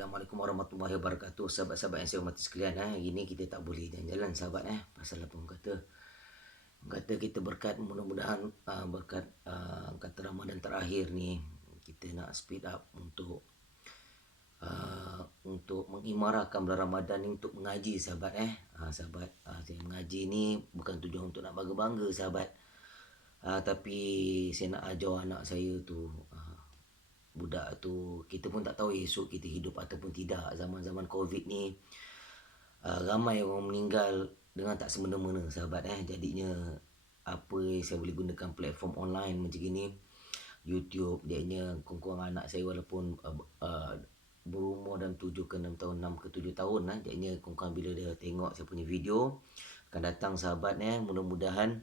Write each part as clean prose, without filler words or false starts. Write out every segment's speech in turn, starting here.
Assalamualaikum warahmatullahi wabarakatuh. Sahabat-sahabat yang saya hormati sekalian, hari ini kita tak boleh jalan-jalan sahabat pasal apa kata kita berkat mudah-mudahan berkat kata Ramadan terakhir ni kita nak speed up untuk mengimarahkan bulan Ramadan ni untuk mengaji sahabat sahabat saya mengaji ni bukan tujuan untuk nak bangga-bangga sahabat, tapi saya nak ajar anak saya tu budak tu, kita pun tak tahu esok kita hidup ataupun tidak. Zaman-zaman Covid ni ramai orang meninggal dengan tak semena-mena sahabat jadinya apa saya boleh gunakan platform online macam gini, YouTube, jadinya kurang-kurang anak saya walaupun berumur dalam 7 ke 6 tahun, 6 ke 7 tahun jadinya kurang-kurang bila dia tengok saya punya video akan datang sahabat mudah-mudahan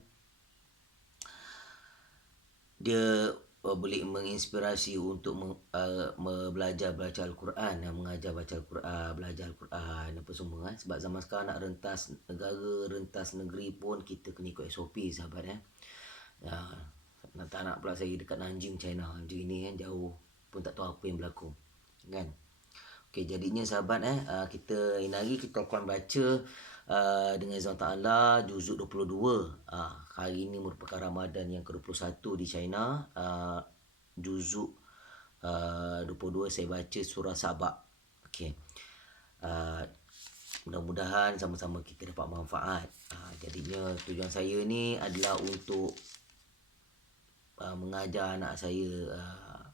dia boleh menginspirasi untuk belajar baca Al-Quran, mengajar baca Al-Quran, belajar Al-Quran apa semua sebab zaman sekarang nak rentas negara, rentas negeri pun kita kena ikut SOP sahabat tak nak pula saya dekat Nanjing China macam ini jauh pun tak tahu apa yang berlaku kan. Okey, jadinya sahabat kita ini hari kita akan baca dengan izin Ta'ala juzuk 22. Hari ini merupakan Ramadan yang ke-21 di China. Juzuk 22 saya baca surah Sabah. Okey. Mudah-mudahan sama-sama kita dapat manfaat. Jadinya tujuan saya ni adalah untuk mengajar anak saya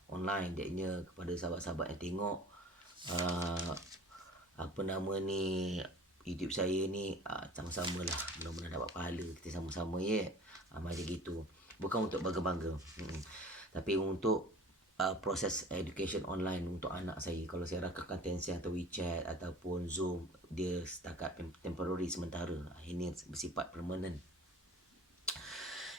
online, jadinya kepada sahabat-sahabat yang tengok apa nama ni YouTube saya ni sama-sama lah, mudah-mudahan dapat pahala kita sama-sama macam gitu, bukan untuk bangga-bangga tapi untuk proses education online untuk anak saya. Kalau saya rakamkan Tencent atau WeChat ataupun Zoom, dia setakat temporary sementara, ini bersifat permanent.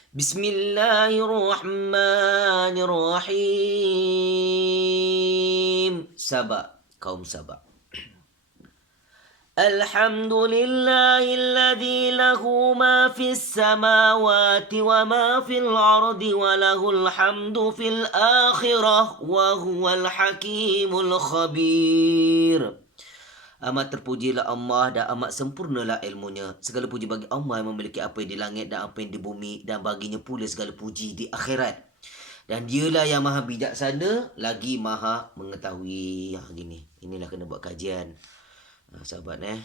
Bismillahirrahmanirrahim. Sabah, kaum Sabah. Alhamdulillahilladzi lahu ma fis samawati wa ma fil ardi wa lahul hamdu fil akhirah wa huwal hakimul khabir. Amat terpujilah Allah dan amat sempurnalah ilmunya. Segala puji bagi Allah yang memiliki apa yang di langit dan apa yang di bumi, dan baginya pula segala puji di akhirat. Dan dialah yang maha bijaksana lagi maha mengetahui. Gini, inilah kena buat kajian sahabat Ini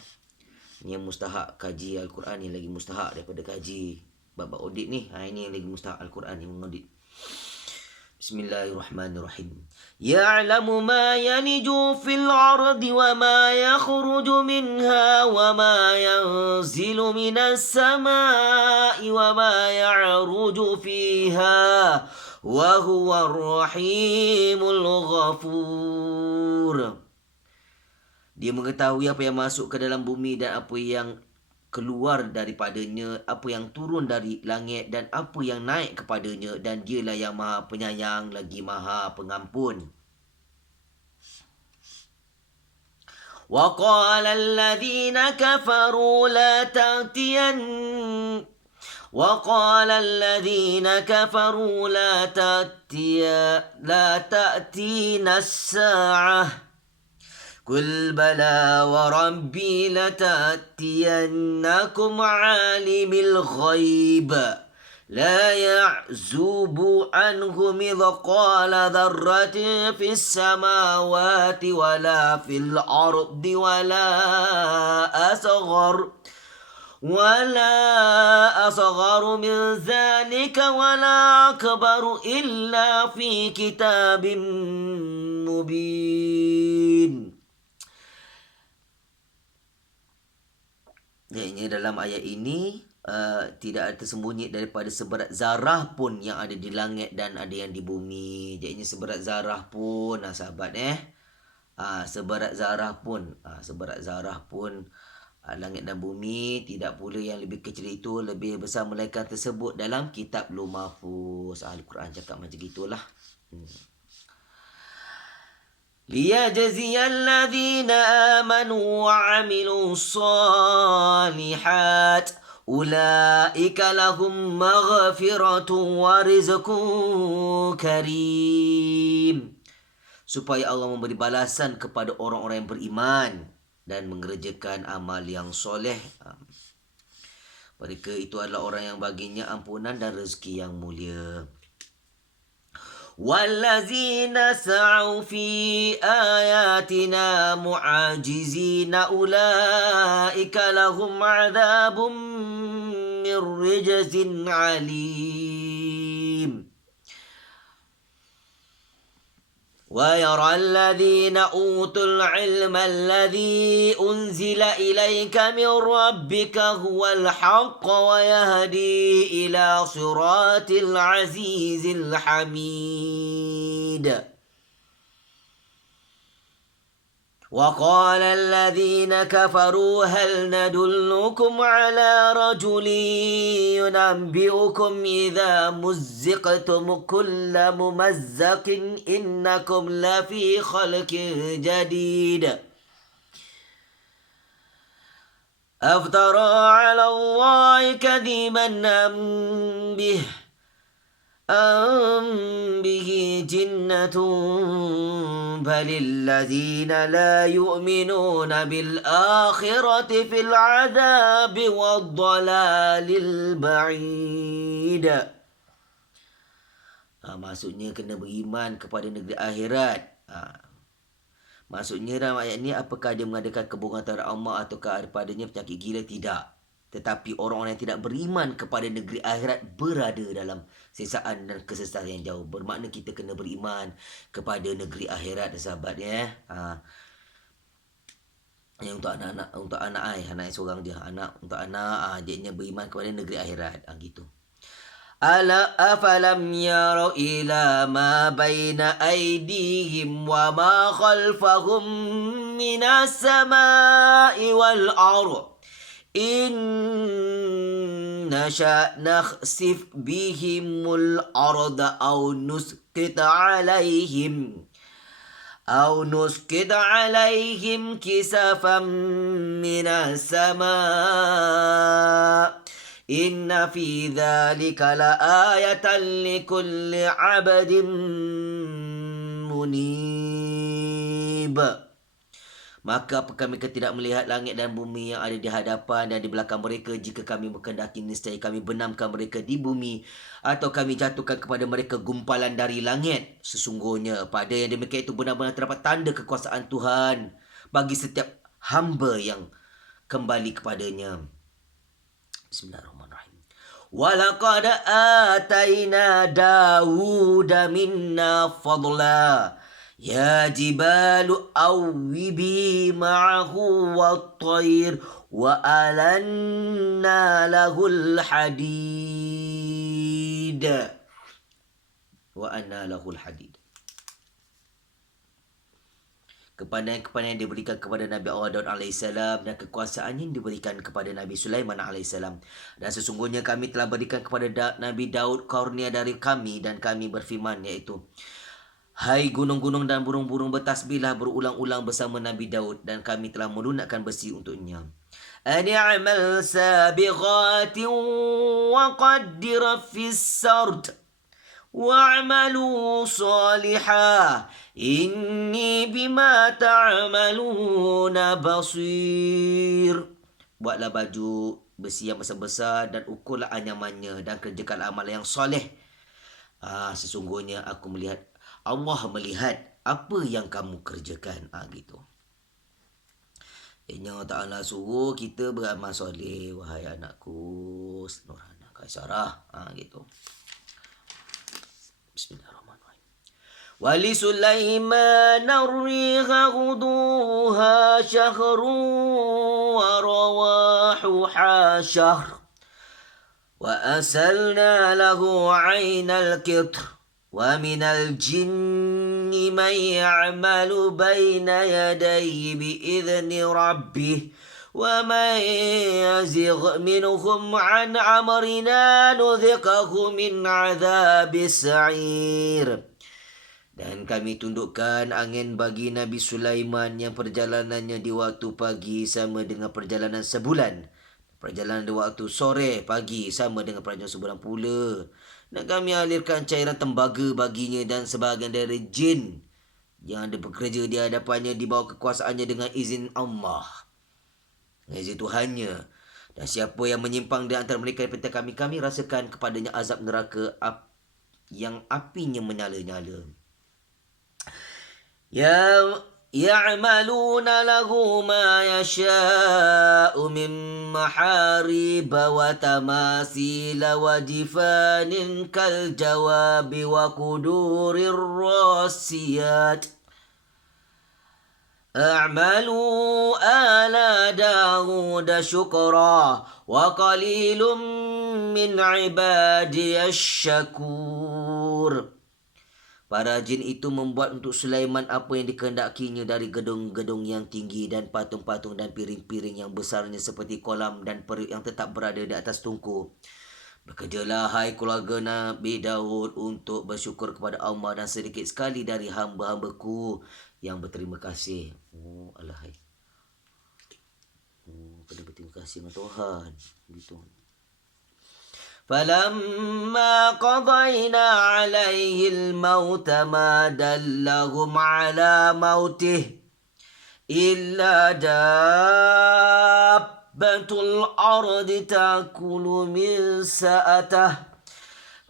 yang mustahak kaji Al-Quran, yang lagi mustahak daripada kaji bab audit ni. Ini yang lagi mustahak Al-Quran yang mengaudit. Bismillahirrahmanirrahim. Ya'lamu ma yaliju fil ardi wa ma yakhruju minha wa ma yanzilu minas samai wa ma ya'ruju fiha wa huwa ar-rahimul ghafur. Dia mengetahui apa yang masuk ke dalam bumi dan apa yang keluar daripadanya, apa yang turun dari langit dan apa yang naik kepadanya, dan dialah yang maha penyayang lagi maha pengampun. Wa qala alladhina kafaru la ta'tiyan وقال الذين كفروا لا تأتينا الساعة قل بلى وربي لتأتينكم عالم الغيب لا يعزب عنه مثقال ذرة في السماوات ولا في الأرض ولا أصغر من ذلك ولا أكبر إلا في كتاب مبين. Jadi dalam ayat ini tidak ada tersembunyi daripada seberat zarah pun yang ada di langit dan ada yang di bumi. Jadi seberat zarah pun sahabat seberat zarah pun langit dan bumi, tidak pula yang lebih kecil itu lebih besar melainkan tersebut dalam kitab Lauh Mahfuz. Al-Quran cakap macam gitulah. Liyajziyal ladzina amanu wa 'amilus shalihat ulaika lahum maghfiratun wa rizqun karim. supaya Allah memberi balasan kepada orang-orang yang beriman dan mengerjakan amal yang soleh. Mereka itu adalah orang yang baginya ampunan dan rezeki yang mulia. وَالَّذِينَ سَعَوْا فِي آيَاتِنَا مُعَاجِزِينَ أُولَئِكَ لَهُمْ عَذَابٌ مِّن رِّجْزٍ عَلِيمٌ وَيَرَى الَّذِينَ أُوتُوا الْعِلْمَ الَّذِي أُنزِلَ إِلَيْكَ مِنْ رَبِّكَ هُوَ الْحَقُّ وَيَهْدِي إِلَى صِرَاطِ الْعَزِيزِ الْحَمِيدِ وَقَالَ الَّذِينَ كَفَرُوا هَلْ نَدُلُّكُمْ عَلَى رَجُلٍ يُنَبِّئُكُمْ إِذَا مُزِّقْتُمْ كُلَّ مُمَزَّقٍ إِنَّكُمْ لَفِي خَلْقٍ جَدِيدٍ أَفْتَرَىٰ عَلَى اللَّهِ كَذِبًا أَم بِهِ جِنَّةٌ بَلِ الَّذِينَ لَا يُؤْمِنُونَ بِالْآخِرَةِ فِي الْعَذَابِ وَالضَّلَالِ الْبَعِيدِ. Maksudnya kena beriman kepada negeri akhirat. Maksudnya dalam ayat ni, apakah dia mengadakan kebohongan terhadap Allah ataukah padanya penyakit gila? Tidak. Tetapi orang-orang yang tidak beriman kepada negeri akhirat berada dalam sesaan dan kesesatan yang jauh. Bermakna kita kena beriman kepada negeri akhirat, sahabat ya. Yang untuk anak-anak, untuk anak seorang je, untuk anak dia beriman kepada negeri akhirat, gitu. Ala afalam yaro ila ma baina aydihim wa ma khalfahum minas samai wal ardh إن نشأ نخسف بهم الأرض أو نسقط عليهم كسفا من السماء إن في ذلك لآية لكل عبد منيب. Maka apakah mereka tidak melihat langit dan bumi yang ada di hadapan dan di belakang mereka? Jika kami berkehendaki, niscaya kami benamkan mereka di bumi, atau kami jatuhkan kepada mereka gumpalan dari langit. Sesungguhnya pada yang demikian itu benar-benar terdapat tanda kekuasaan Tuhan bagi setiap hamba yang kembali kepadanya. Bismillahirrahmanirrahim. وَلَقَدْ آتَيْنَا دَاوُودَ مِنَّا فَضْلًا يا جبال أوبي معه والطير وألنا له الحديد Kepada-kepada yang diberikan kepada Nabi Allah Daud AS dan kekuasaan yang diberikan kepada Nabi Sulaiman AS. Dan sesungguhnya kami telah berikan kepada Nabi Daud karunia dari kami, dan kami berfirman, iaitu, hai gunung-gunung dan burung-burung, bertasbihlah berulang-ulang bersama Nabi Daud, dan kami telah melunakkan besi untuknya. Ani'amal sabighatin wa qaddir fis sard wa'malu salihah inni bima ta'maluna basir. Buatlah baju besi yang besar-besar dan ukurlah anyamannya, dan kerjakan amal yang soleh. Sesungguhnya Allah melihat apa yang kamu kerjakan. Gitu. Allah Ta'ala suruh kita beramal soleh. Wahai anakku Nurhana Kaisarah. Gitu. Bismillahirrahmanirrahim. Wali Sulaiman ar-riha ghuduha syahrun wa rawahuha syahr wa asalna lahu 'ainal qitr وَمِنَ الْجِنِّ مَنْ يَعْمَلُ بَيْنَ يَدَيْهِ بِإِذْنِ رَبِّهِ وَمَنْ يَزِغْ مِنْهُمْ عَنْ أَمْرِنَا نُذِقْهُ مِنْ عَذَابِ السَّعِيرِ. Dan kami tundukkan angin bagi Nabi Sulaiman yang perjalanannya di waktu pagi sama dengan perjalanan sebulan. Perjalanan di waktu sore pagi sama dengan perjalanan sebulan pula. Dan kami alirkan cairan tembaga baginya dan sebahagian dari jin yang ada bekerja di hadapannya di bawah kekuasaannya dengan izin Allah, dengan izin Tuhannya. Dan siapa yang menyimpang di antara mereka daripada kami rasakan kepadanya azab neraka yang apinya menyala-nyala. يعملون له ما يشاء من محاريب وتماثيل وجفان كالجواب وقدور الراسيات اعملوا آل داود شكرا وقليل من عبادي الشكور. Para jin itu membuat untuk Sulaiman apa yang dikehendakinya dari gedung-gedung yang tinggi dan patung-patung dan piring-piring yang besarnya seperti kolam dan periuk yang tetap berada di atas tungku. Bekerjalah hai keluarga Nabi Daud untuk bersyukur kepada Allah dan sedikit sekali dari hamba-hambaku yang berterima kasih. Alahai. Kena berterima kasih dengan Tuhan. Begitu. فلما قضينا عليه الموت ما دلهم على موته إلا دابة الأرض تأكل من سأته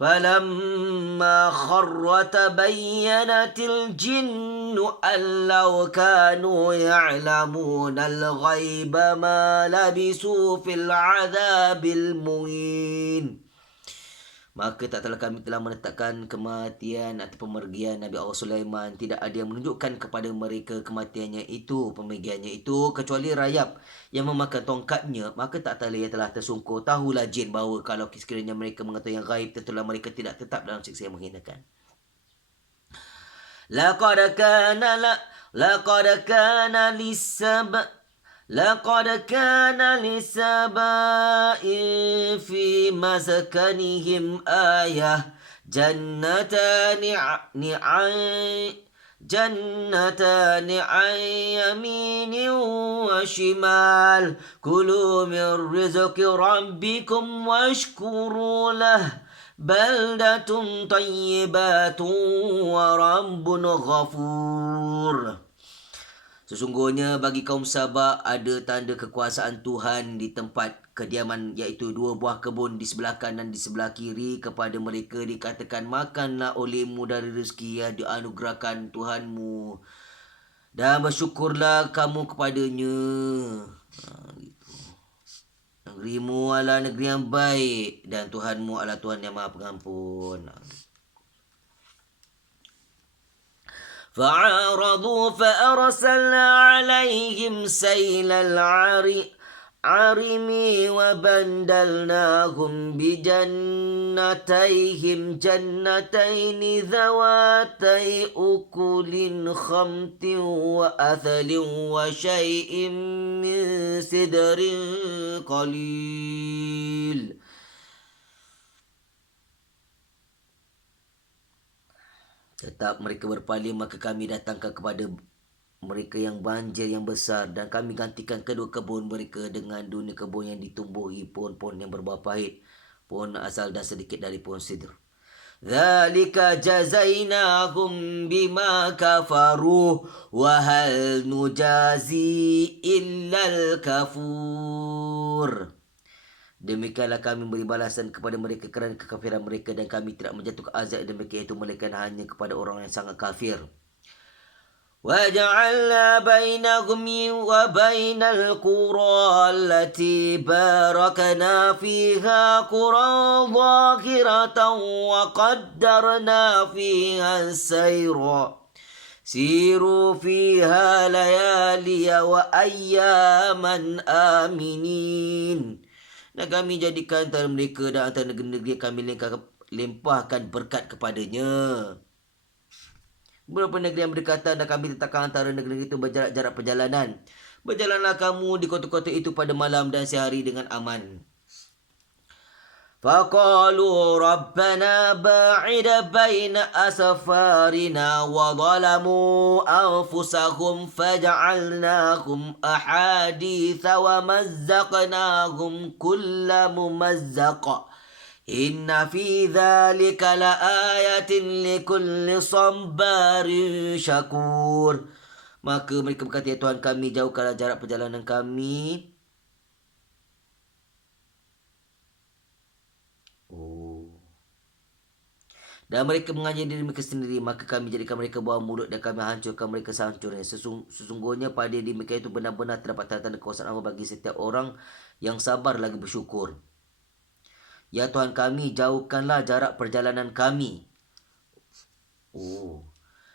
فلما خر تبينت الجن أن لو كانوا يعلمون الغيب ما لبثوا في العذاب المهين. Maka tak telah kami telah menetapkan kematian atau pemergian Nabi Allah Sulaiman. Tidak ada yang menunjukkan kepada mereka kematiannya itu, pemergiannya itu, kecuali rayap yang memakan tongkatnya. Maka tak telah tersungkur. Tahulah jin bahawa kalau sekiranya mereka mengetahui yang gaib, tentulah mereka tidak tetap dalam siksa yang menghinakan. لقد كان لسبإ في مسكنهم آية جنتان عن يمين وشمال كلوا من رزق ربكم واشكروا له بلدة طيبة ورب غفور. Sesungguhnya bagi kaum Sabah ada tanda kekuasaan Tuhan di tempat kediaman, iaitu 2 buah kebun di sebelah kanan di sebelah kiri. Kepada mereka dikatakan, makanlah olehmu dari rezeki yang dianugerahkan Tuhanmu dan bersyukurlah kamu kepadanya. Negerimu adalah negeri yang baik dan Tuhanmu adalah Tuhan yang Maha Pengampun. فعارضوا فأرسلنا عليهم سيل العرم وبدلناهم جنتين ذواتي أكل خمط وأثل وشيء من سدر قليل. Tetap mereka berpaling, maka kami datangkan kepada mereka yang banjir yang besar, dan kami gantikan kedua kebun mereka dengan dunia kebun yang ditumbuhi pohon-pohon yang berbuah pahit, pohon asal dan sedikit dari pohon sidr. Dzalika jazainahum bima kafaru wa hal nujazi illal kafur. Demikianlah kami beri balasan kepada mereka kerana kekafiran mereka, dan kami tidak menjatuhkan azab demikian itu melainkan hanya kepada orang yang sangat kafir. وَجَعَلْنَا بَيْنَهُمْ وَبَيْنَ الْقُرَى الَّتِي بَارَكْنَا فِيهَا قُرًى ظَاهِرَةً وَقَدَّرْنَا فِيهَا السَّيْرَ سِيرُوا فِيهَا لَيَالِيَ وَأَيَّامًا آمِنِينَ. Dan kami jadikan antara mereka dan antara negeri-negeri kami limpahkan berkat kepadanya. Beberapa negeri yang berdekatan dan kami letakkan antara negeri itu berjarak-jarak perjalanan. Berjalanlah kamu di kota-kota itu pada malam dan siang hari dengan aman. فَقَالُوا رَبَّنَا بَاعِدْ بَيْنَ أَسْفَارِنَا وَظَلَمُوا أَنفُسَهُمْ فَجَعَلْنَاهُمْ أَحَادِيثَ وَمَزَّقْنَاهُمْ كُلَّ مُمَزَّقٍ Inna fi dzalika laayatin likulli sabarin syakur. Maka mereka berkata, ya Tuhan kami, jauhkanlah jarak perjalanan kami. Dan mereka mengajar diri mereka sendiri, maka kami jadikan mereka buah mulut dan kami hancurkan mereka sehancurnya. Sesungguhnya pada diri mereka itu benar-benar terdapat tanda-tanda kuasa Allah bagi setiap orang yang sabar lagi bersyukur. Ya Tuhan kami, jauhkanlah jarak perjalanan kami.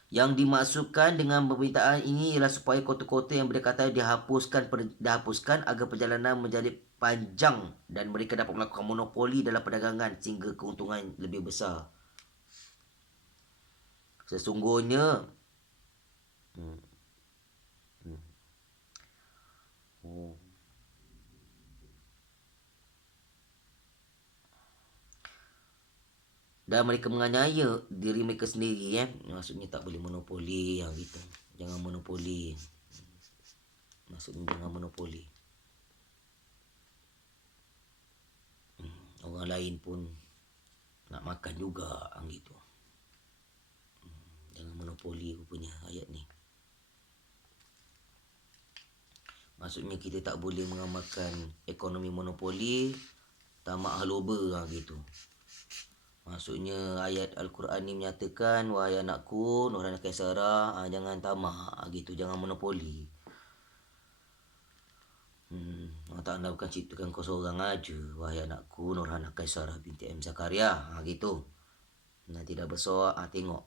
Yang dimaksudkan dengan permintaan ini ialah supaya kota-kota yang berdekatan dihapuskan agar perjalanan menjadi panjang dan mereka dapat melakukan monopoli dalam perdagangan sehingga keuntungan lebih besar. Sesungguhnya dan mereka menganiaya diri mereka sendiri, maksudnya tak boleh monopoli yang gitu. Jangan monopoli. Maksudnya jangan monopoli. Orang lain pun nak makan juga gitu. Jangan monopoli rupanya ayat ni. Maksudnya kita tak boleh mengamalkan ekonomi monopoli, tamak haloba gitu. Maksudnya ayat Al-Quran ni menyatakan, wahai anakku, Nurhana Kaisara, jangan tamak gitu, jangan monopoli. Allah Ta'ala bukan ciptakan kau seorang aja, wahai anakku Nurhana Kaisara binti M. Zakaria, gitu. Nanti dah besar, tengok.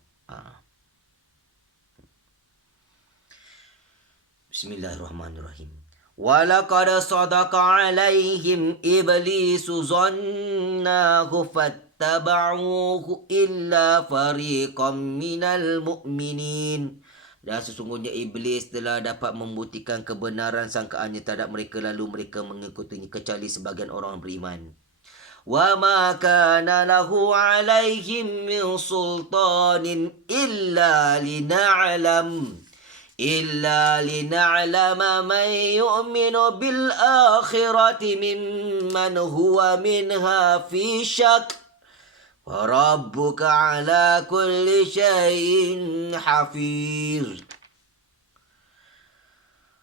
Bismillahirrahmanirrahim. Walaqad sadaqa alaihim iblisu zannahu fattaba'uhu illa fariqam minal mu'minin. Dan sesungguhnya iblis telah dapat membuktikan kebenaran sangkaannya terhadap mereka, lalu mereka mengikutinya kecuali sebagian orang beriman. Wa ma kana lahu alaihim min sultanin illa lina'lam man yu'minu bil akhirati mimman huwa minha fi syak. Rabbuka ala kulli syai'in hafiz.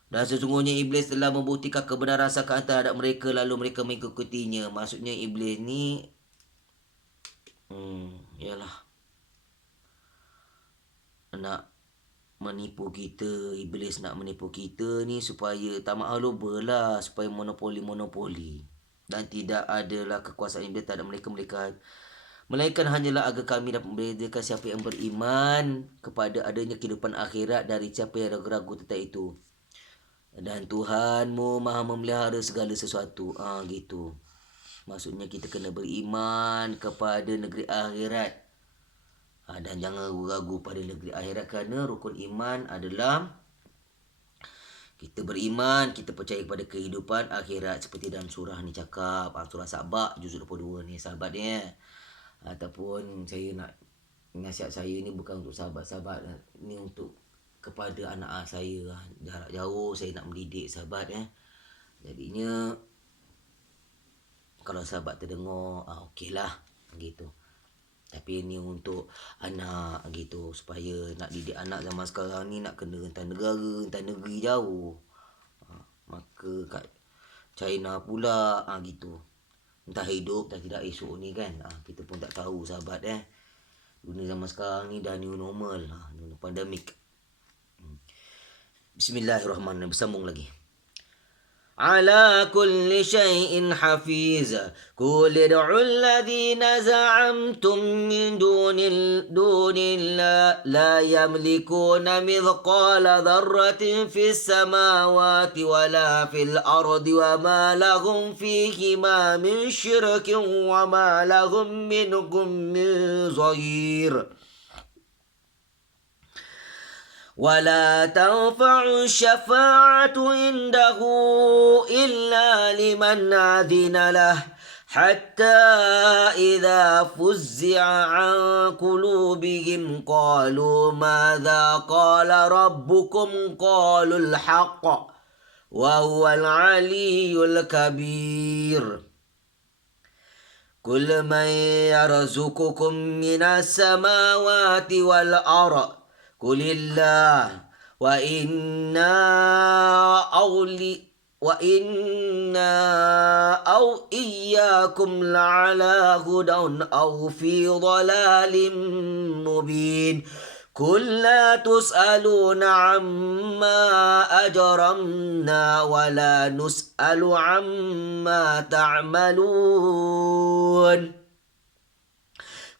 Dan sesungguhnya iblis telah membuktikan kebenaran sangkaan terhadap mereka, lalu mereka mengikutinya. Maksudnya iblis ni ialah nak menipu kita. Iblis nak menipu kita ni supaya tamak haloba lah, supaya monopoli. Dan tidak adalah kekuasaan iblis terhadap mereka, melainkan hanyalah agar kami dapat membezakan siapa yang beriman kepada adanya kehidupan akhirat dari siapa yang ragu-ragu tentang itu. Dan Tuhanmu maha memelihara segala sesuatu. Gitu. Maksudnya kita kena beriman kepada negeri akhirat. Dan jangan ragu-ragu pada negeri akhirat, kerana rukun iman adalah kita beriman, kita percaya kepada kehidupan akhirat. Seperti dalam surah ni cakap, surah Sabak juz 22 ni sahabat ni. Ataupun saya nak, nasihat saya ni bukan untuk sahabat-sahabat, ni untuk kepada anak saya. Jarak jauh saya nak mendidik sahabat. Jadinya kalau sahabat terdengar, okeylah gitu. Tapi ni untuk anak gitu, supaya nak didik anak zaman sekarang ni nak kena rentan negara, rentan negeri jauh. Maka kat China pula gitu. Entah hidup dan tidak esok ni kan. Kita pun tak tahu sahabat. Dunia zaman sekarang ni dah new normal, new pandemik. Bismillahirrahmanirrahim. Bersambung lagi. Ala kulli syai'in hafiz. Qul ud'u alladhina za'amtum min dunillah la yamlikuna mithqala dharratin fis samawati wala fil ardi wa ma lahum fihima min syirkin wa ma lahum minhum min zahir. ولا تنفع الشفاعة عنده إلا لمن أذن له حتى إذا فزع عن قلوبهم قالوا ماذا قال ربكم قالوا الحق وهو العلي الكبير. قل من يرزقكم من السماوات والأرض قل الله وإنا وإنا أو إياكم لعلى هدى أو في ضلال مبين قل لا تسألون عما أجرمنا ولا نسأل عما تعملون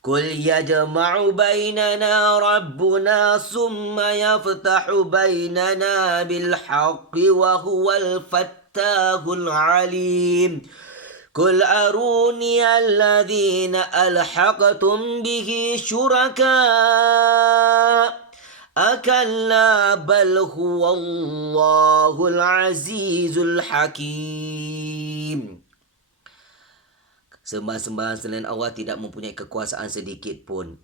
قل يجمع بيننا ربنا ثم يفتح بيننا بالحق وهو الفتاح العليم قل أروني الذين ألحقتم به شركاء أكلا بل هو الله العزيز الحكيم. Sembahan-sembahan selain Allah tidak mempunyai kekuasaan sedikit pun.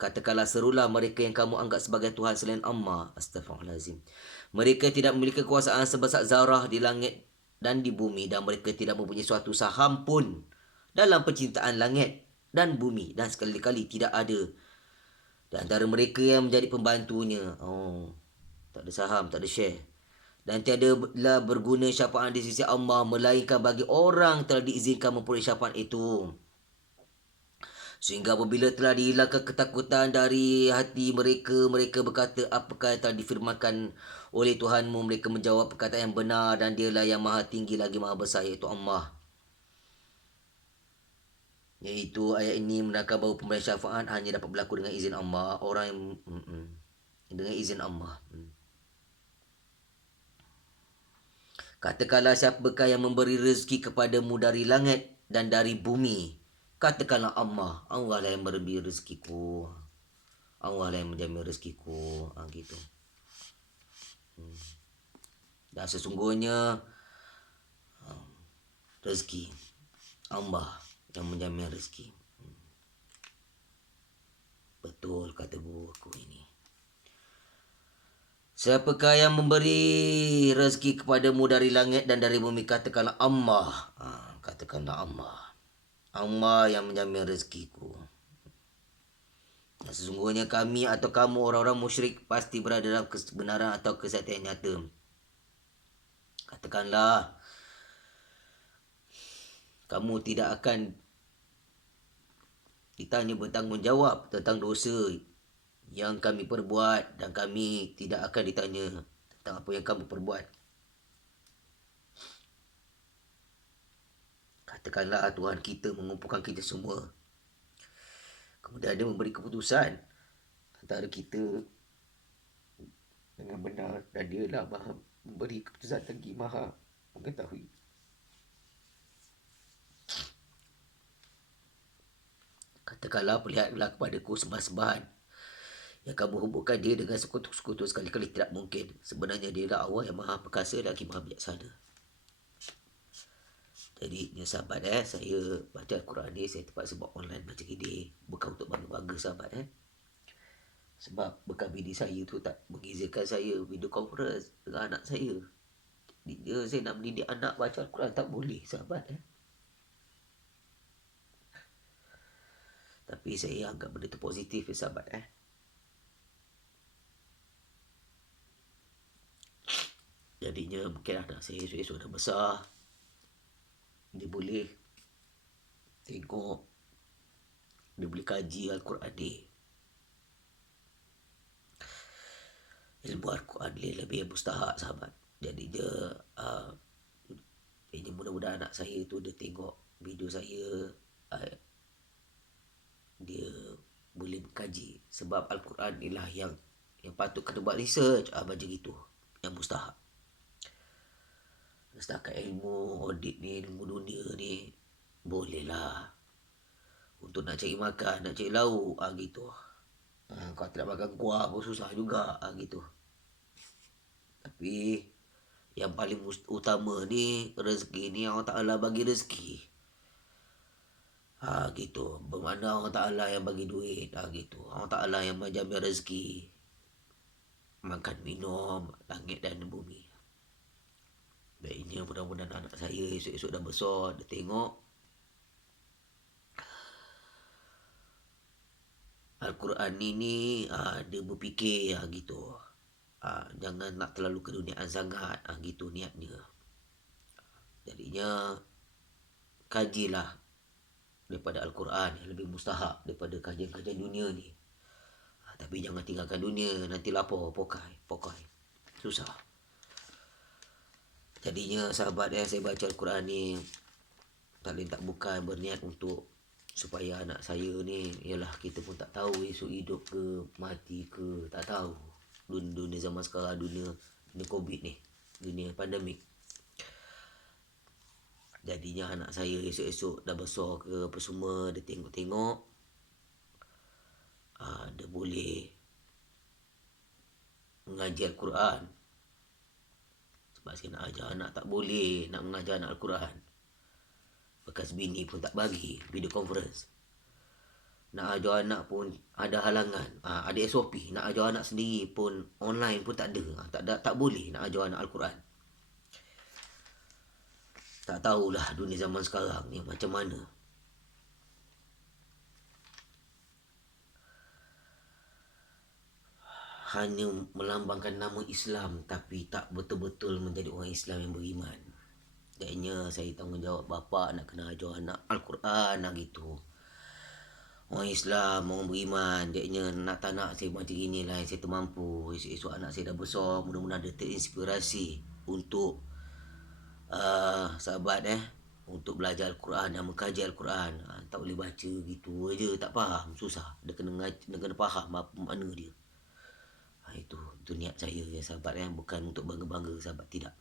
Katakanlah serulah mereka yang kamu anggap sebagai Tuhan selain Allah. Astaghfirullahalazim. Mereka tidak memiliki kekuasaan sebesar zarah di langit dan di bumi, dan mereka tidak mempunyai suatu saham pun dalam penciptaan langit dan bumi, dan sekali-kali tidak ada di antara mereka yang menjadi pembantunya. Tak ada saham, tak ada share. Dan tiadalah berguna syafaat di sisi Allah melainkan bagi orang telah diizinkan memperoleh syafaat itu. Sehingga apabila telah dihilangkan ketakutan dari hati mereka, mereka berkata, apakah yang telah difirmankan oleh Tuhanmu? Mereka menjawab perkataan yang benar, dan dialah yang maha tinggi lagi maha besar, iaitu Allah. Iaitu ayat ini menerangkan bahawa pemberian syafaat hanya dapat berlaku dengan izin Allah. Orang yang dengan izin Allah. Katakanlah siapakah yang memberi rezeki kepadamu dari langit dan dari bumi? Katakanlah Allah. Allah lah yang memberi rezekiku. Allah lah yang menjamin rezekiku. Gitu. Dan sesungguhnya rezeki Allah yang menjamin rezeki. Betul kata guru aku ini. Siapakah yang memberi rezeki kepadamu dari langit dan dari bumi? Katakanlah Allah. Katakanlah Allah. Allah yang menjamin rezekiku. Dan sesungguhnya kami atau kamu orang-orang musyrik pasti berada dalam kebenaran atau kesatuan nyata. Katakanlah, kamu tidak akan ditanya bertanggungjawab tentang dosa yang kami perbuat, dan kami tidak akan ditanya tentang apa yang kamu perbuat. Katakanlah Tuhan kita mengumpulkan kita semua, kemudian dia memberi keputusan antara kita dengan benar, dan dia lah maha memberi keputusan lagi maha mengetahui. Katakanlah, perlihatlah kepadaku sembahan-sembahan yang kamu hubungkan dia dengan sekutu-sekutu, sekali-kali tidak mungkin. Sebenarnya dia lah Allah yang maha perkasa lagi maha bijaksana. Jadi ni sahabat, saya baca Al-Quran ni, saya terpaksa buat online macam ini. Bukan untuk bangga-bangga sahabat. Sebab bekas bini saya tu tak mengizinkan saya video conference dengan anak saya. Jadi saya nak mendidik anak baca Al-Quran tak boleh sahabat. Tapi saya anggap benda tu positif sahabat. Jadinya mungkin anak saya esok-esok dah besar, dia boleh tengok, dia boleh kaji Al-Quran ni. Ilmu Al-Quran ni lebih mustahak sahabat. Jadi ini mudah-mudahan anak saya tu dia tengok video saya, dia boleh mengkaji. Sebab Al-Quran ni lah yang patut kena buat research, macam gitu, yang mustahak. Setakat ilmu audit ni, ilmu dunia ni, bolehlah untuk nak cari makan, nak cari lauk, gitu. Kalau tidak makan kuah pun susah juga, gitu. Tapi yang paling utama ni, rezeki ni Allah Ta'ala bagi rezeki. Gitu. Bermakna Allah Ta'ala yang bagi duit, gitu. Allah Ta'ala yang menjamin rezeki. Makan, minum, langit dan bumi. Baiknya mudah-mudahan anak saya esok-esok dah besar, dia tengok, Al-Quran ini dia berfikir gitu. Jangan nak terlalu keduniaan sangat gitu niatnya. Jadinya kajilah daripada Al-Quran yang lebih mustahak daripada kajian-kajian dunia ni. Tapi jangan tinggalkan dunia, nanti lapar pokai. Susah. Jadinya sahabat saya baca Al-Quran ni tak lain tak bukan berniat untuk supaya anak saya ni, ialah kita pun tak tahu esok hidup ke mati ke, tak tahu. Dunia zaman sekarang, dunia Covid ni, dunia pandemik. Jadinya anak saya esok-esok dah besar ke apa semua, dia tengok-tengok, dia boleh mengajar Al-Quran. Sebab saya nak ajar anak tak boleh nak mengajar anak Al-Quran. Bekas bini pun tak bagi video conference. Nak ajar anak pun ada halangan. Ada SOP. Nak ajar anak sendiri pun online pun tak ada. Tak boleh nak ajar anak Al-Quran. Tak tahulah dunia zaman sekarang ni macam mana. Hanya melambangkan nama Islam tapi tak betul-betul menjadi orang Islam yang beriman. Jadinya saya tanggungjawab bapa nak kena ajar anak Al-Quran gitu. Orang Islam, orang beriman. Jadinya nak tak nak saya macam inilah yang saya termampu. Esok-esok anak saya dah besar, mudah-mudahan dia terinspirasi untuk sahabat untuk belajar Al-Quran dan mengkaji Al-Quran. Tak boleh baca gitu aja, tak faham, susah. Dia kena faham apa makna dia. Itu niat saya ya sahabat bukan untuk bangga-bangga sahabat, tidak.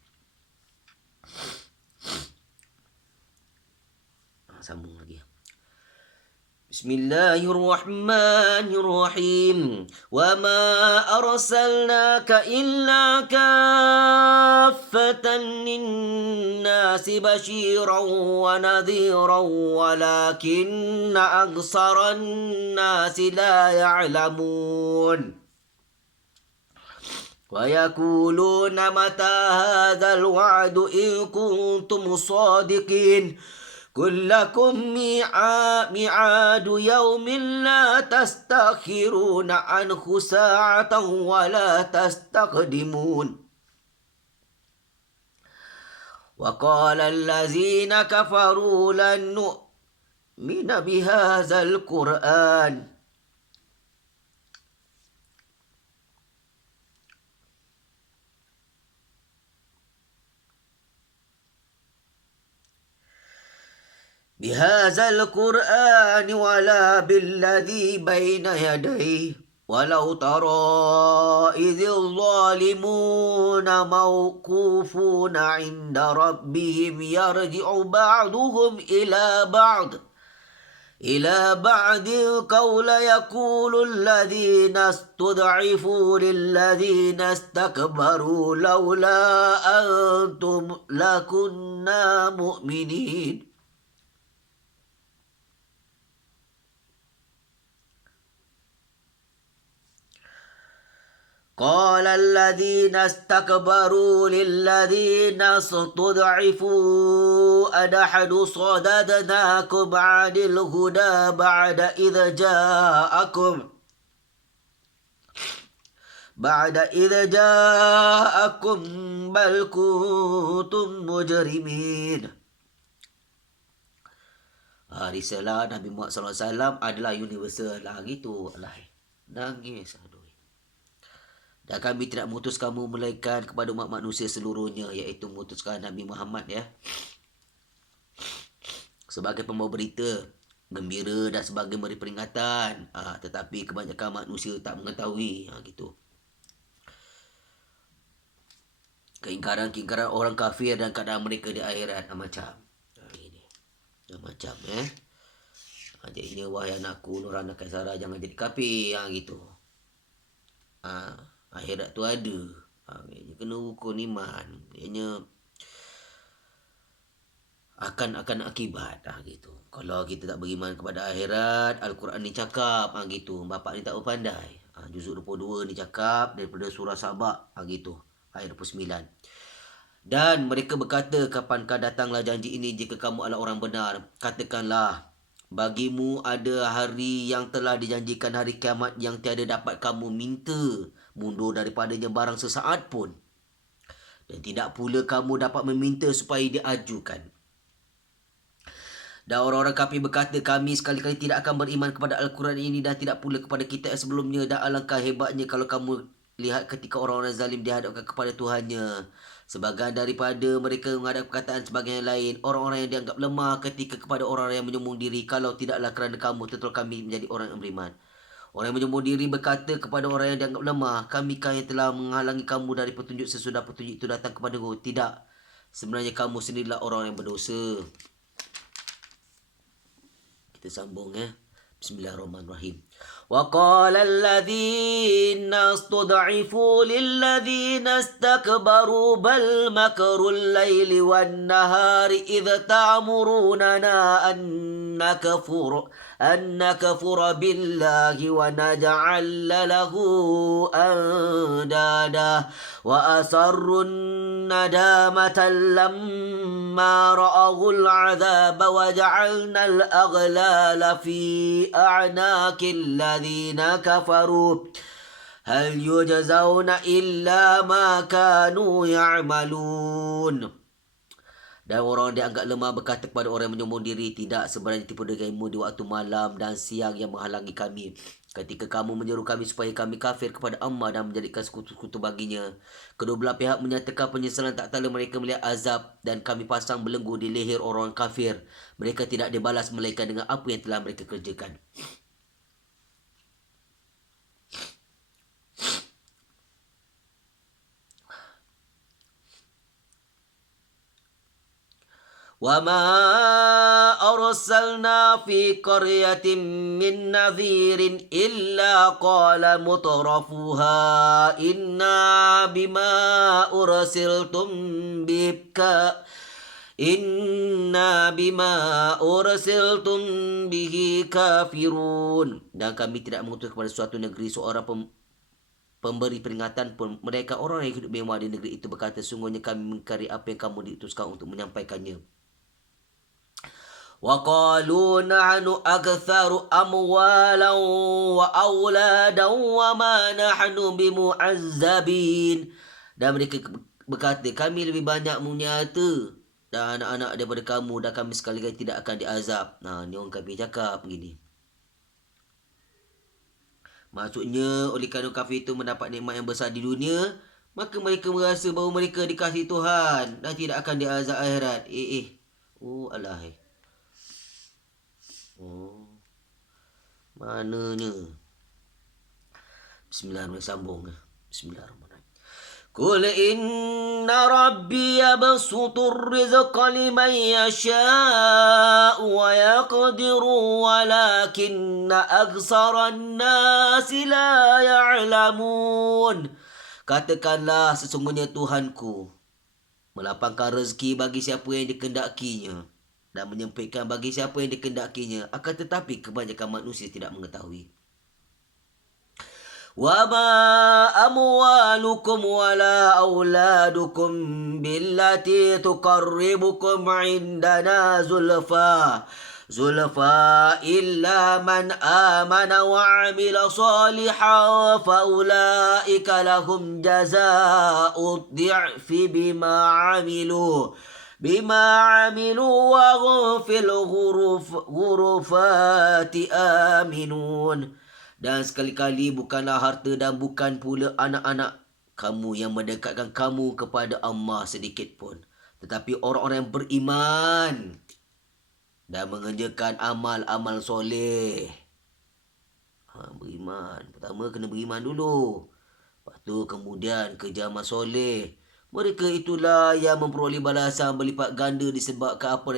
Sambung lagi. Bismillahirrahmanirrahim. Wa ma arsalnaka illa kaffatan linnasi basyiran wa nadhiran walakinna aktsaran nasi la ya'lamun. ويقولون متى هذا الوعد إن كنتم صادقين قل لكم ميعاد يوم لا تستأخرون عنه ساعة ولا تستقدمون وقال الذين كفروا لن نؤمن بهذا القرآن بهذا القرآن ولا بالذي بين يديه ولو ترى إذ الظالمون موقوفون عند ربهم يرجع بعضهم إلى بعض قول يقول الذين استضعفوا للذين استكبروا لولا أنتم لكنا مؤمنين قال الذين استكبروا للذين استضعفوا أنحن صددناكم عن الهدى بعد إذ جاءكم بل كنتم مجرمين. Risalah Nabi Muhammad SAW adalah universal lah gitu. Nangis. Dan kami tidak mengutus kamu melainkan kepada umat manusia seluruhnya, iaitu mengutuskan Nabi Muhammad sebagai pembawa berita gembira dan sebagai memberi peringatan. Tetapi kebanyakan manusia tak mengetahui gitu. Keingkaran orang kafir dan keadaan mereka di akhirat macam ini. Macam jadinya wahai anakku Nurhana Kaisara, jangan jadi kafir gitu. Akhirat tu ada. Kena rukun iman. Ianya akan akibat gitu. Kalau kita tak beriman kepada akhirat, Al-Quran ni cakap gitu. Bapak ni tak berpandai. Juzuk 22 ni cakap daripada surah Sabah gitu. Ayat 29. Dan mereka berkata, kapankah datanglah janji ini jika kamu adalah orang benar? Katakanlah, Bagimu ada hari yang telah dijanjikan, hari kiamat yang tiada dapat kamu minta mundur daripadanya barang sesaat pun. Dan tidak pula kamu dapat meminta supaya diajukan. Dan orang-orang kafir berkata, kami sekali-kali tidak akan beriman kepada Al-Quran ini dan tidak pula kepada kitab sebelumnya. Dan alangkah hebatnya kalau kamu lihat ketika orang-orang zalim dihadapkan kepada Tuhannya. Sebagian daripada mereka menghadap perkataan sebagian yang lain. Orang-orang yang dianggap lemah ketika kepada orang-orang yang menyombong diri. Kalau tidaklah kerana kamu, tentu kami menjadi orang yang beriman. Orang yang menyombong diri berkata kepada orang yang dianggap lemah, kamikah yang telah menghalangi kamu dari petunjuk sesudah petunjuk itu datang kepadamu? Tidak. Sebenarnya kamu sendirilah orang yang berdosa. Kita sambung ya. Bismillahirrahmanirrahim. وقال الذين استضعفوا للذين استكبروا بل مكر الليل والنهار إذ تأمروننا أن نكفر بالله ونجعل له أندادا وأسروا الندامة لما رأوا العذاب وجعلنا الأغلال في أعناق الذين كفروا هل يجزون إلا ما كانوا يعملون. Dan orang dianggap lemah berkata kepada orang yang menyombong diri, tidak, sebenarnya tipu dayaimu di waktu malam dan siang yang menghalangi kami. Ketika kamu menyeru kami supaya kami kafir kepada Allah dan menjadikan sekutu-sekutu baginya. Kedua belah pihak menyatakan penyesalan tak kala mereka melihat azab, dan kami pasang belenggu di leher orang kafir. Mereka tidak dibalas melainkan dengan apa yang telah mereka kerjakan. وَمَا أَرْسَلْنَا فِي قَرْيَةٍ مِّن نَّذِيرٍ إِلَّا قَالَ مُتْرَفُوهَا إِنَّا بِمَا أُرْسِلْتُم بِهِ كَافِرُونَ. Dan kami tidak mengutus kepada suatu negeri seorang pemberi peringatan pun. Mereka orang yang hidup mewah di negeri itu berkata, sungguhnya kami mengingkari apa yang kamu diutuskan untuk menyampaikannya. وَقَالُوا نَحْنُ أَكْثَرُ أَمْوَالًا وَأَوْلَادًا وَمَا نَحْنُ بِمُعَذَّبِينَ. Dan mereka berkata, kami lebih banyak mempunyai harta dan anak-anak daripada kamu, dan kami sekali-kali tidak akan diazab. Nah, ni orang kafir cakap begini. Maksudnya, oleh kerana kafir itu mendapat nikmat yang besar di dunia, maka mereka merasa bahawa mereka dikasihi Tuhan dan tidak akan diazab akhirat. Oh, alah. Oh, mananya? Bismillahirrahmanirrahim. Sambung. Bismillahirrahmanirrahim. Qul inna rabbi yabsutur rizqa liman yasha'u wa yaqdiru walakinna aktsaran nasi la ya'lamun. Katakanlah, sesungguhnya Tuhanku melapangkan rezeki bagi siapa yang dikehendakinya dan menyempitkan bagi siapa yang dikehendakinya, akan tetapi kebanyakan manusia tidak mengetahui. وَمَا أَمْوَالُكُمْ وَلَا أَوْلَادُكُمْ بِالَّتِي تُقَرِّبُكُمْ عِنْدَنَا زُلْفَى إِلَّا مَنْ آمَنَ وَعَمِلَ صَالِحًا فَأُولَئِكَ لَهُمْ جَزَاءُ الضِّعْفِ بما عملوا وهم في الغرفات آمنون. Dan sekali-kali bukanlah harta dan bukan pula anak-anak kamu yang mendekatkan kamu kepada Allah sedikit pun, tetapi orang-orang yang beriman dan mengerjakan amal-amal soleh. Beriman. Pertama kena beriman dulu. Lepas tu kemudian kerja amal soleh. Mereka itulah yang memperoleh balasan berlipat ganda disebabkan apa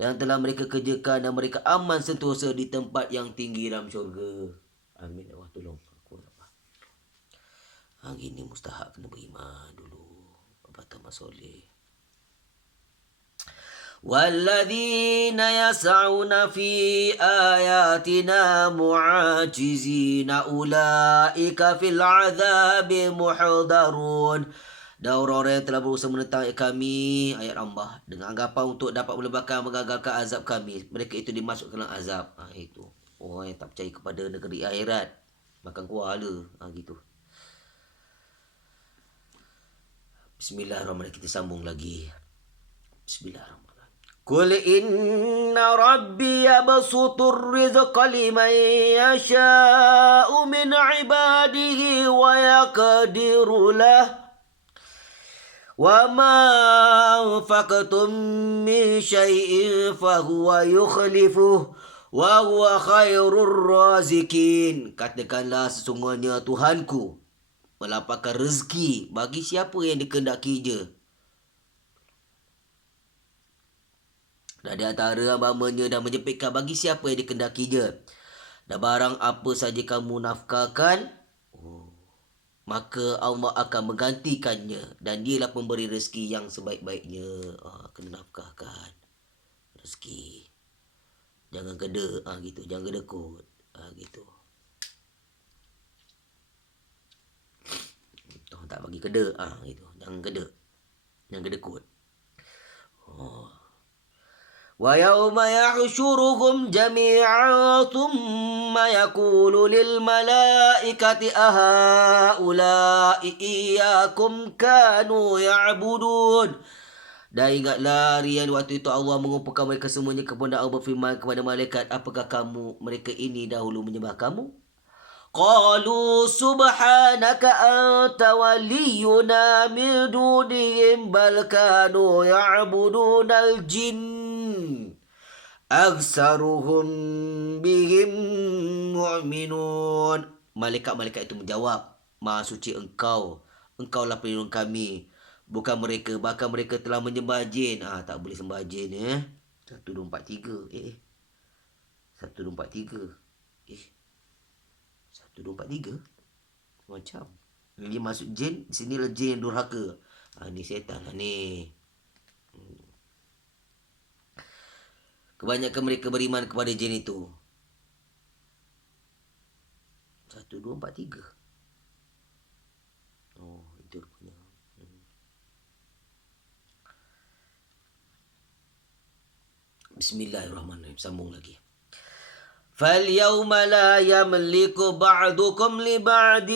yang telah mereka kerjakan, dan mereka aman sentosa di tempat yang tinggi dalam syurga. Amin. Allah tolong aku. Gini mustahak kena beriman dulu. Pertama soleh. وَالَّذِينَ يَسْعُونَ فِي آيَاتِنَا مُعَاجِزِينَ أُولَئِكَ فِي الْعَذَابِ مُحْضَرُونَ. Dan orang-orang yang telah berusaha menentang ayat kami, ayat Allah, dengan anggapan untuk dapat melebahkan mengagalkan azab kami, mereka itu dimasukkan dalam azab. Itu orang yang tak percaya kepada negeri akhirat, makan kuala. Gitu. Bismillahirrahmanirrahim. Kita sambung lagi. Bismillahirrahmanirrahim. Qul inna rabbi yabsutur rizqa liman yasha'u min ibadihi wa yaqdiru lah. Wa ma anfaqtum min syai'in fahuwa yukhlifuh wa huwa khairur razikin. Katakanlah sesungguhnya Tuhanku melapangkan rezeki bagi siapa yang dikehendakinya. Dan di antara hamba-Nya dan menjepitkan bagi siapa yang dikehendakinya. Dan barang apa saja kamu nafkahkan, maka Allah akan menggantikannya. Dan dialah pemberi rezeki yang sebaik-baiknya. Kena nafkahkan rezeki. Jangan keda. Gitu. Jangan kedekut. Gitu. Tuhan tak bagi keda. Gitu. Jangan keda. Jangan kedekut. وَيَوْمَ يَحْشُرُهُمْ جَمِيعًا ثُمَّ يَقُولُ لِلْمَلَائِكَةِ أَهَؤُلَاءِ إِيَّاكُمْ كَانُوا يَعْبُدُونَ. Dan ingatlah hari yang waktu itu Allah mengumpulkan mereka semuanya kepada Allah berfirman kepada malaikat, apakah mereka ini dahulu menyembah kamu? Qalu subhanaka anta waliyuna min dunihim bal kanu ya'budunal jinn aksaruhum bihim mu'minun. Malaikat-malaikat itu menjawab, Maha suci engkaulah pelindung kami, bukan mereka, bahkan mereka telah menyembah jin. Tak boleh sembah jin. 1, 2, 4, 3. 1, 2, 4, 3. 1, 2, 4, 3. Macam ini masuk jin. Di sini lah jin yang durhaka. Ni setan lah ni. Kebanyakan mereka beriman kepada jin itu. 1, 2, 4, 3. Itu rupanya. Bismillahirrahmanirrahim. Sambung lagi. فَالْيَوْمَ لَا يَمْلِكُ بَعْضُكُمْ لِبَعْضٍ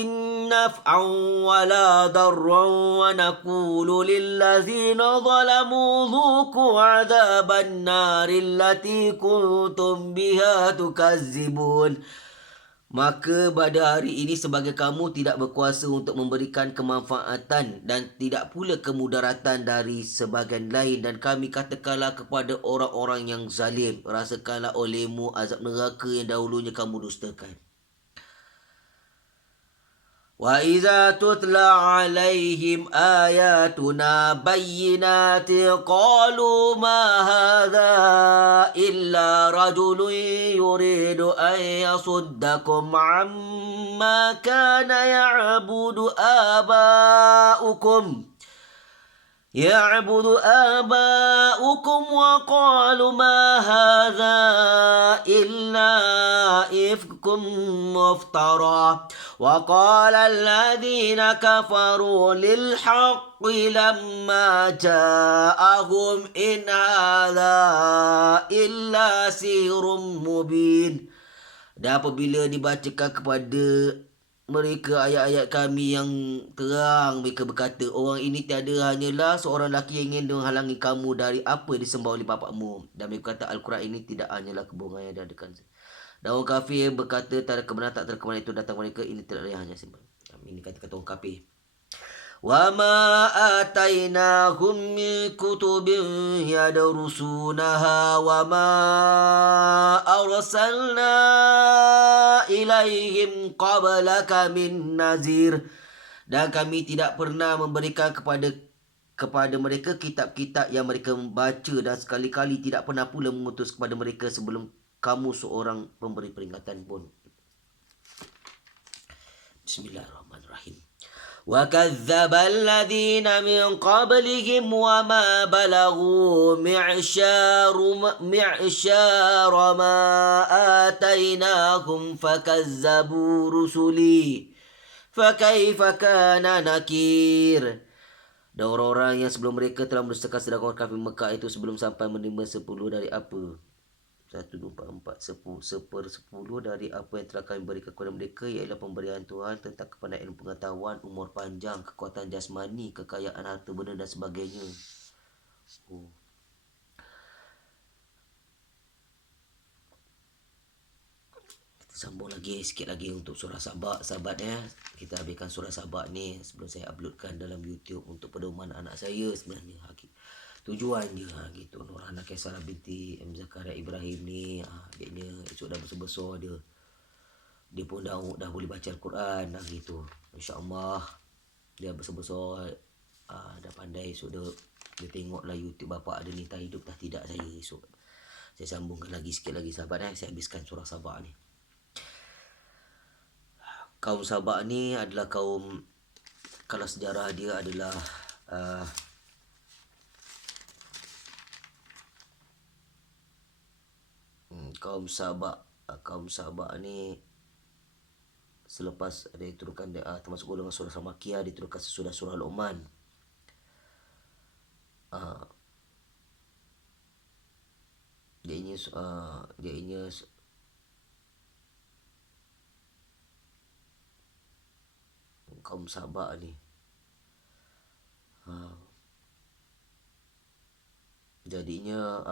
نَفْعًا وَلَا ضَرًّا وَنَقُولُ لِلَّذِينَ ظَلَمُوا ذُوقُوا عَذَابَ النَّارِ الَّتِي كُنْتُمْ بِهَا تُكَذِّبُونَ. Maka pada hari ini sebagai kamu tidak berkuasa untuk memberikan kemanfaatan dan tidak pula kemudaratan dari sebahagian lain, dan kami katakanlah kepada orang-orang yang zalim, rasakanlah olehmu azab neraka yang dahulunya kamu dustakan. وَإِذَا تُتْلَى عَلَيْهِمْ آيَاتُنَا بَيِّنَاتٍ قَالُوا مَا هَذَا إِلَّا رَجُلٌ يُرِيدُ أَنْ يَصُدَّكُمْ عَمَّا كَانَ يَعْبُدُ آباؤكم وقالوا ما هذا إلا إفك مفترى وقال الذين كفروا للحق لما جاءهم إن هذا إلا سحر مبين. Dan apabila dibacakan kepada mereka ayat-ayat kami yang terang, mereka berkata, orang ini tiada hanyalah seorang lelaki yang ingin menghalangi kamu dari apa yang disembah oleh bapakmu. Dan mereka kata Al-Quran ini tidak hanyalah kebohongan yang diadakan. Dan orang kafir berkata, tak ada kebenaran, tak ada kebenaran itu datang mereka, ini tidak hanya sembah. Ini kata-kata orang kafir. وَمَا آتَيْنَاهُمْ مِنْ كُتُبٍ يَدْرُسُونَهَا وَمَا أَرْسَلْنَا إِلَيْهِمْ قَبْلَكَ مِنْ نَذِيرٍ. Dan kami tidak pernah memberikan kepada mereka kitab-kitab yang mereka membaca, dan sekali-kali tidak pernah pula mengutus kepada mereka sebelum kamu seorang pemberi peringatan pun. Bismillahirrahmanirrahim. وَكَذَّبَ الَّذِينَ مِنْ قَبْلِهِمْ وَمَا بَلَغُوا مِعْشَارَ مَا آتَيْنَاهُمْ فَكَذَّبُوا رُسُلِي فَكَيْفَ كَانَ نَكِيرٌ. Dan orang-orang yang sebelum mereka telah mendustakan sedangkan orang kafir Mekah itu sebelum sampai menerima 10 dari apa? 1, 2, 4, 4, 10, 10 dari apa yang telah kami berikan kepada mereka, ialah pemberian Tuhan tentang kepada ilmu pengetahuan, umur panjang, kekuatan jasmani, kekayaan harta benda dan sebagainya. Oh. Sambung lagi sikit lagi untuk surah Sabak, sahabat ya. Kita habiskan surah Sabak ni sebelum saya uploadkan dalam YouTube untuk pedoman anak saya sebenarnya. Tujuannya gitu. Nurhana Kaisara binti M Zakaria Ibrahim ni, adiknya esok dah besar-besar dia pun dah boleh baca Al-Quran dah gitu. Insya-Allah dia besar-besar, dah pandai esok dia tengoklah YouTube bapa ada nita hidup dah tidak saya esok. Saya sambungkan lagi sikit lagi sahabat saya habiskan surah Sabak ni. Kaum Sabak ni adalah kaum, kalau sejarah dia adalah kaum Sabak ni selepas dia diturunkan termasuk golongan surah Makiyah, diturunkan sesudah surah Luqman. Dia ini kaum Sabak ni jadinya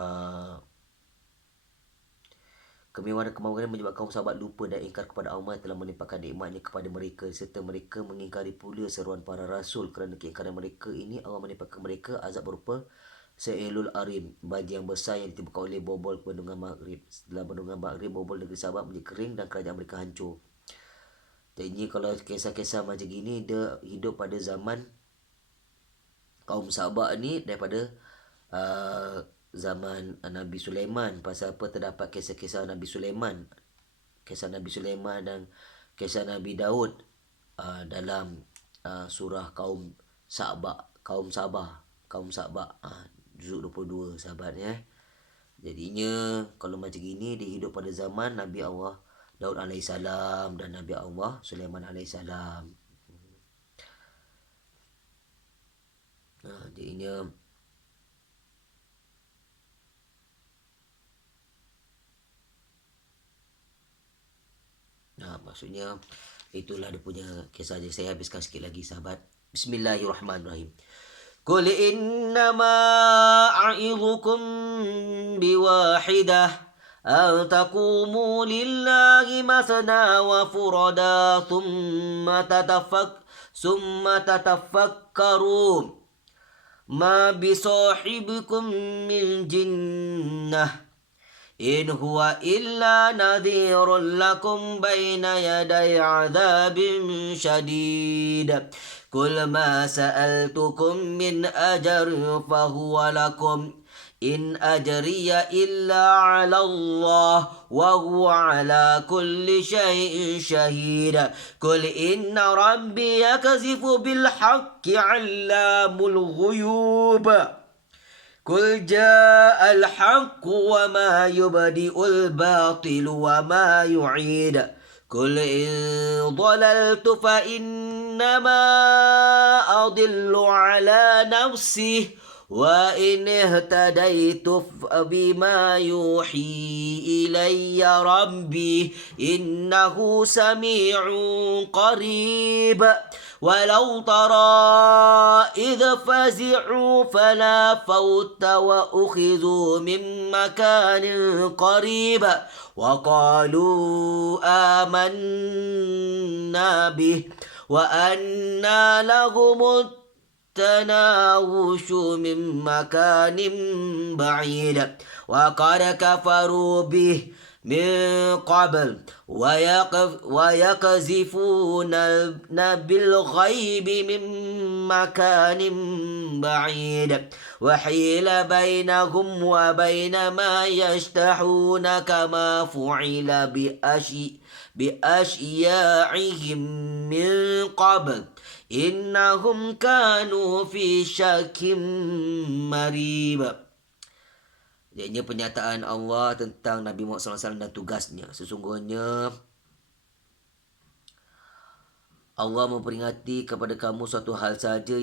kemewahan dan kemahuan menyebabkan kaum Sabak lupa dan ingkar kepada Allah telah melimpahkan nikmatnya kepada mereka, serta mereka mengingkari pula seruan para rasul. Kerana keingkaran mereka ini, Allah menimpakan mereka azab berupa Sa'ilul Arim, banjir yang besar yang ditimbulkan oleh bobol bendungan Maghrib. Setelah bendungan Maghrib, bobol negeri Sabak menjadi kering dan kerajaan mereka hancur. Jadi kalau kisah-kisah macam gini, dia hidup pada zaman kaum Sabak ni daripada zaman Nabi Sulaiman. Pasal apa terdapat kisah-kisah Nabi Sulaiman, kisah Nabi Sulaiman dan kisah Nabi Daud dalam surah kaum Sabak, juzuk 22 sahabat ya. Jadinya kalau macam gini dia hidup pada zaman Nabi Allah Daud alaihissalam dan Nabi Allah Sulaiman alaihissalam. Jadinya maksudnya itulah dia punya kisah. Saya habiskan sikit lagi sahabat. Bismillahirrahmanirrahim. Qul innama a'idukum biwahidah an taqumu lillahi masna wa furada thumma tatafakkaru ma bisahibikum min jinnah in huwa illa nadhirun lakum bayna yaday adhabin syadid. Qul ma sa'altukum min ajr fahuwa lakum in ajriya illa 'ala Allah wa huwa 'ala kulli syai'in syahid. Qul inna rabbi yakzifu bil haqqi 'allamul ghuyub. Qul ja'al haqqu wa ma yubdi'ul batilu wa ma yu'id. Qul in dhalaltu fa innama adillu ala nafsih wa in ihtadaitu bima yuhi ilayya rabbi innahu sami'un qarib. ولو ترى إذ فزعوا فلا فوت وأخذوا من مكان قريب وقالوا آمنا به وأنى لهم التناوش من مكان بعيد وقد كفروا به من قبل ويقذفون بالغيب من مكان بعيد وحيل بينهم وبين ما يشتهون كما فعل بأشياعهم من قبل إنهم كانوا في شك مريب. Ianya penyataan Allah tentang Nabi Muhammad SAW dan tugasnya. Sesungguhnya Allah memperingati kepada kamu suatu hal saja